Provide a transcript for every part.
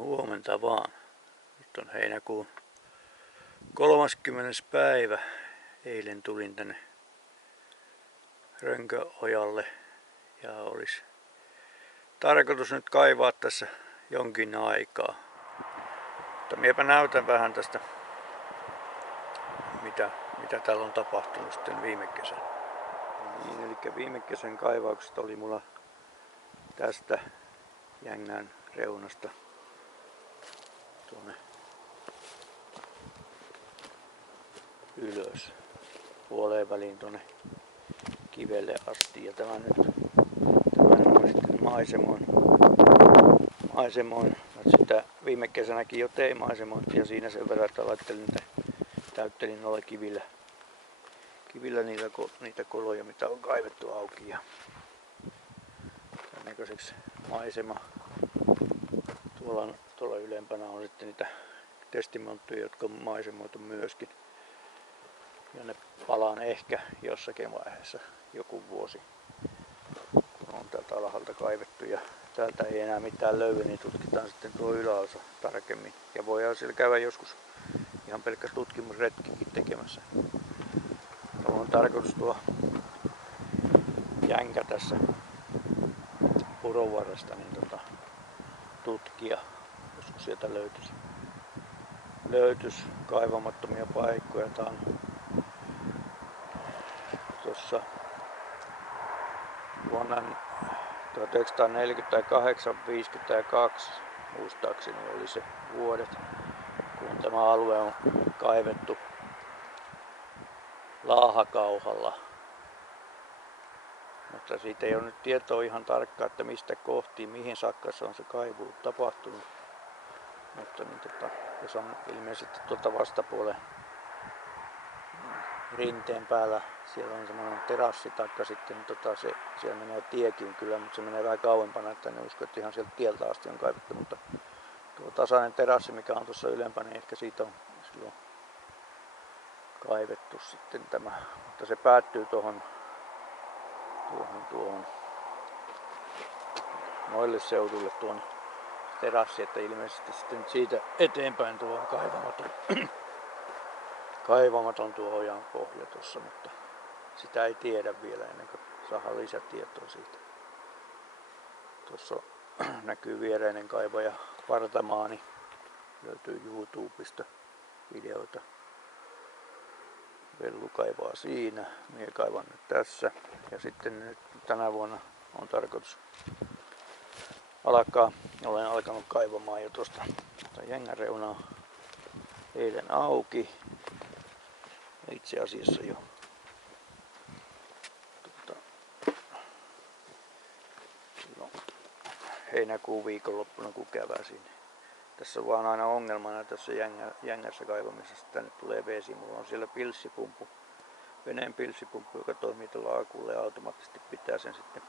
huomenta vaan. Nyt on heinäkuun 30. päivä. Eilen tulin tänne Rönköojalle ja olisi tarkoitus nyt kaivaa tässä jonkin aikaa. Mutta minäpä näytän vähän tästä, mitä täällä on tapahtunut sitten viime kesän. Niin, eli viime kesän kaivaukset oli mulla tästä Jängän reunasta tuonne ylös puoleen väliin tuonne kivelle asti, ja tämä on sitten maisemoin. Sitä viime kesänäkin jo tein maisemointia siinä sen verran, että täyttelin noilla kivillä niitä koloja, mitä on kaivettu auki, ja tämän näköiseksi maisema. Tuolla ylempänä on sitten niitä testimonttuja, jotka on maisemoitu myöskin. Ja ne palaan ehkä jossakin vaiheessa joku vuosi, kun on täältä alhaalta kaivettu ja täältä ei enää mitään löydy, niin tutkitaan sitten tuo yläosa tarkemmin. Ja voidaan siellä käydä joskus ihan pelkkä tutkimusretkikin tekemässä. Ja on tarkoitus tuo Jänkä tässä Puronvarresta niin tutkia, joskus sieltä löytyisi kaivamattomia paikkoja. Tää on tuossa vuonna 1948-52 muistaakseni oli se vuodet, kun tämä alue on kaivettu laahakauhalla. Mutta siitä ei ole nyt tietoa ihan tarkkaan, että mistä kohti, mihin saakka se on se kaivu tapahtunut. Mutta niin jos on ilmeisesti tuolta vastapuolen rinteen päällä, siellä on semmoinen terassi, taikka sitten siellä menee tiekin kyllä, mutta se menee vähän kauempana, että ne uskoo, että ihan sieltä tieltä asti on kaivettu, mutta tuo tasainen terassi, mikä on tuossa ylempänä, niin ehkä siitä on silloin kaivettu sitten tämä, mutta se päättyy tuohon noille seudulle tuon terassi, että ilmeisesti sitten siitä eteenpäin tuo on kaivamaton tuo ojan pohja tuossa, mutta sitä ei tiedä vielä ennen kuin saadaan lisätietoa siitä. Tuossa näkyy viereinen kaivaja Partamaani, löytyy YouTubesta videoita. Vellu kaivaa siinä, minä kaivan nyt tässä, ja sitten nyt tänä vuonna on tarkoitus olen alkanut kaivamaan jo tuosta Jängän reunaa eilen auki. Itse asiassa jo silloin heinäkuun viikonloppuna kun käväsin. Tässä on vaan aina ongelmana tässä Jängässä kaivamisessa, että tänne tulee vesi. Mulla on siellä pilssipumppu, veneen pilssipumppu, joka toimii tuolla akulle ja automaattisesti pitää sen sitten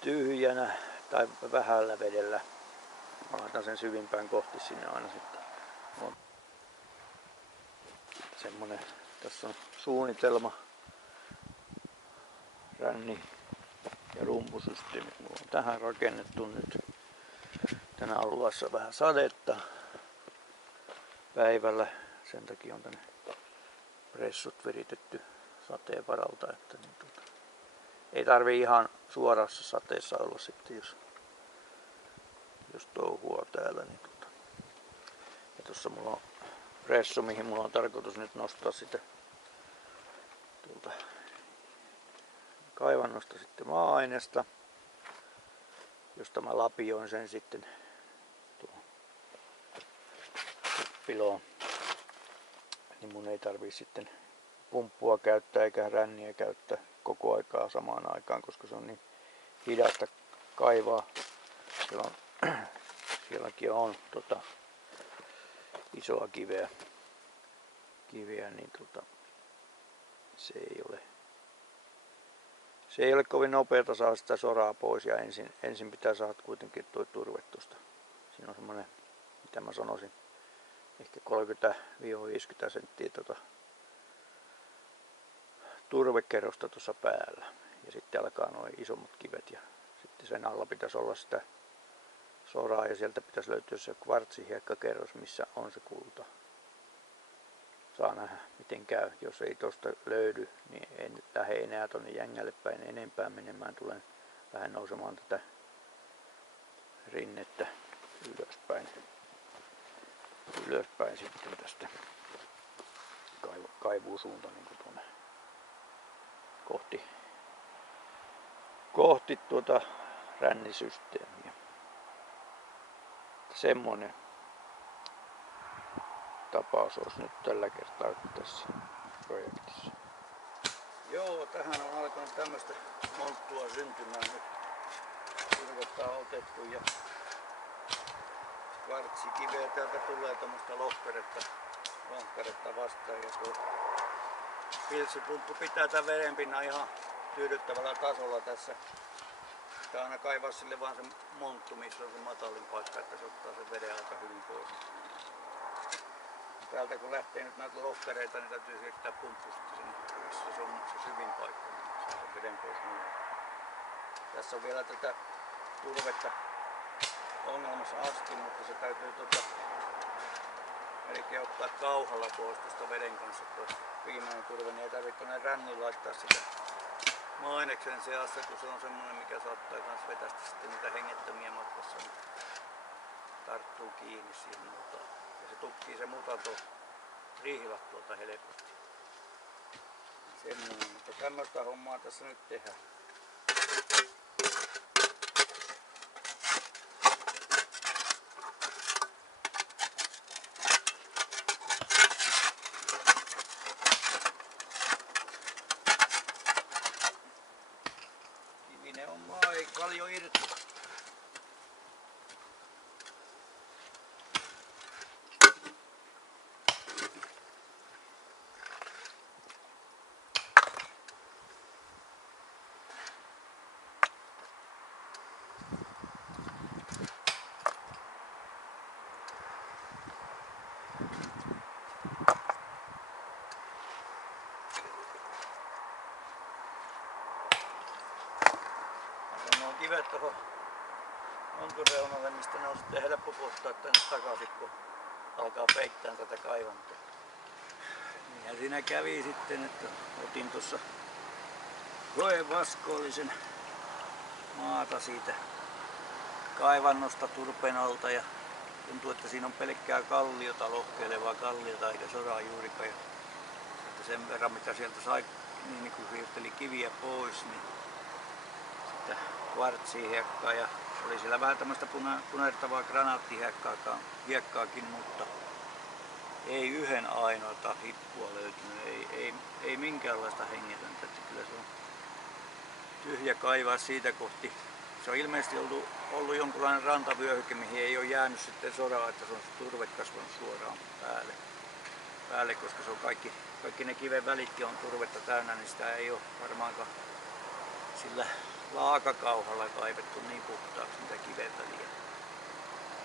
tyhjänä tai vähällä vedellä. Mä laitan sen syvimpään kohti sinne aina sitten. Semmonen, tässä on suunnitelma, ränni ja rumpusysteemi. Mulla on tähän rakennettu nyt. Tänään on luvassa vähän sadetta päivällä, sen takia on tänne pressut viritetty sateen varalta, että ei tarvi ihan suorassa sateessa olla sitten, jos touhua täällä. Ja tuossa mulla on pressu, mihin mulla on tarkoitus nyt nostaa sitä tuolta kaivannosta sitten maa-aineesta, josta mä lapioin sen sitten piloon, niin mun ei tarvii sitten pumppua käyttää eikä ränniä käyttää koko aikaa samaan aikaan, koska se on niin hidasta kaivaa. Sielläkin on isoa kiveä niin se ei ole kovin nopeata saada sitä soraa pois, ja ensin pitää saada kuitenkin tuo turve tuosta. Siinä on semmoinen, mitä mä sanoisin, ehkä 30-50 senttiä turvekerrosta tuossa päällä. Ja sitten alkaa nuo isommat kivet, ja sitten sen alla pitäisi olla sitä soraa ja sieltä pitäisi löytyä se kvartsihiekkakerros, missä on se kulta. Saa nähdä miten käy. Jos ei tosta löydy, niin en lähde enää tonne Jängälle päin enempää menemään. Tulen vähän nousemaan tätä rinnettä ylöspäin sitten tästä kaivuusuunta niin kuin tuonne kohti tuota rännisysteemiä. Semmonen tapaus olisi nyt tällä kertaa tässä projektissa. Joo, tähän on alkanut tämmöistä monttua syntymään nyt. Turvetta on otettu ja kvartsikiveä täältä tulee tämmöistä lohkaretta vastaan ja tuo pilssipumppu pitää tämän vedenpinnan ihan tyydyttävällä tasolla tässä. Pitää aina kaivaa sille vaan se monttu, missä on se matalin paikka, että se ottaa sen veden aika hyvin pois. Täältä kun lähtee nyt näitä lohkareita, niin täytyy siirtää pumppu sitten sinne, missä se on se syvin paikka, niin saa sen veden pois. Tässä on vielä tätä turvetta ongelmassa asti, mutta se täytyy melkein ottaa kauhalla pois tuosta veden kanssa. Tuo viimeinen turve, niin ei tarvitse tuonne ränniin laittaa sitä maineksen seassa, kun se on semmoinen, mikä saattaa myös vetästä sitten niitä hengettömiä matkassa, niin tarttuu kiinni siihen mutaan. Ja se tukkii se muta tuo riihilat tuolta helposti. Semmoinen, mutta tämmöistä hommaa tässä nyt tehdään. Kivinen on paljon irti. Kivet tuohon montureunalle, mistä ne on sitten helppo puuttaa tänne takaisin, kun alkaa peittää tätä kaivantoa. Ja siinä kävi sitten, että otin tuossa koevaskoollisen maata siitä kaivannosta turpeen alta ja tuntuu, että siinä on pelkkää kalliota, lohkeilevaa kalliota eikä soraa juurikaan. Ja sen verran mitä sieltä sai, niin kun siirteli kiviä pois, niin sitten kvartsihiekkaa ja oli siellä vähän tämmöistä punertavaa granaattihiekkaakin, mutta ei yhden ainoata hippua löytynyt, ei minkäänlaista hengetöntä, että kyllä se on tyhjä kaivaa siitä kohti. Se on ilmeisesti ollut jonkunlainen rantavyöhyke, mihin ei ole jäänyt sitten soraa, että se on turve kasvanut suoraan päälle, koska se on kaikki ne kiven välitkin on turvetta täynnä, niin sitä ei ole varmaankaan sillä laakakauhalla kaivettu niin puhtaaksi mitä kiven väliä.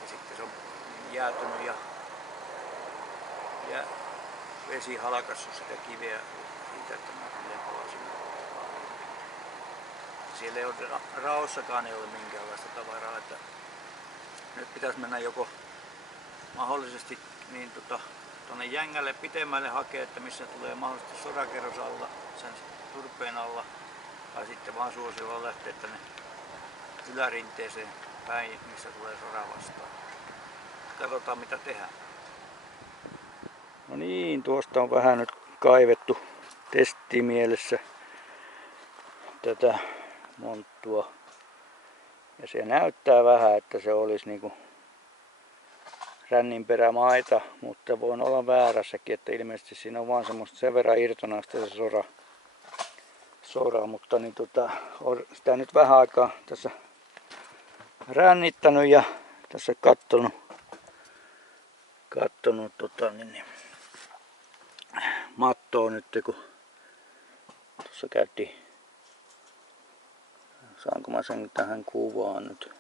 Ja sitten se on jäätynyt ja vesi halkassut sitä kiveä siitä, että mä silleen palasin. Siellä ei ole raossakaan ei ole minkäänlaista tavaraa, että nyt pitäisi mennä joko mahdollisesti niin tuonne Jängälle pitemmälle hakea, että missä tulee mahdollisesti sorakerros alla, sen turpeen alla, tai sitten vaan suosiolla lähteä tänne ylärinteeseen päin, missä tulee sora vastaan. Katsotaan mitä tehdään. No niin, tuosta on vähän nyt kaivettu testimielessä tätä monttua. Ja se näyttää vähän, että se olisi niinku ränninperämaita, mutta voin olla väärässäkin, että ilmeisesti siinä on vaan semmoista sen verran irtonaista se sora, mutta niin olen sitä nyt vähän aikaa tässä rännittänyt ja tässä kattonut mattoa nyt, kun tuossa käytiin, saanko mä sen tähän kuvaan nyt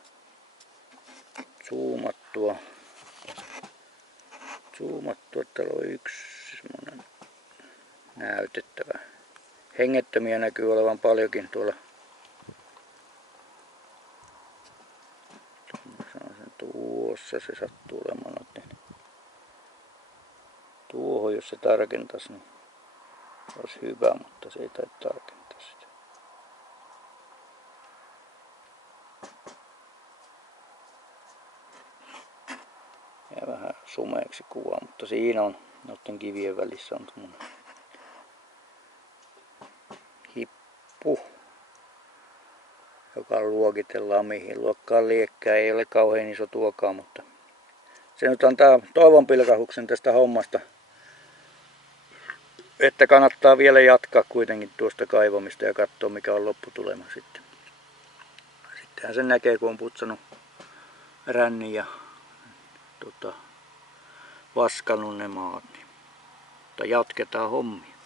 zoomattua, täällä on yksi semmonen näytettävä. Hengettömiä näkyy olevan paljonkin tuolla. Saan sen tossa se sattuu olemaan noiden. Tuohon jos se tarkentaisi, niin olisi hyvä, mutta se ei tai tarkentaa sitä. Ja vähän sumeeksi kuva, mutta siinä on noiden kivien välissä on tommonen hippu, joka luokitellaan mihin luokkaan liekkää. Ei ole kauhean iso tuokaan, mutta se nyt antaa toivonpilkahuksen tästä hommasta, että kannattaa vielä jatkaa kuitenkin tuosta kaivamista ja katsoa mikä on lopputulema sitten. Sittenhän sen näkee kun on putsannut rännin ja vaskannut ne maat. Niin. Mutta jatketaan hommia.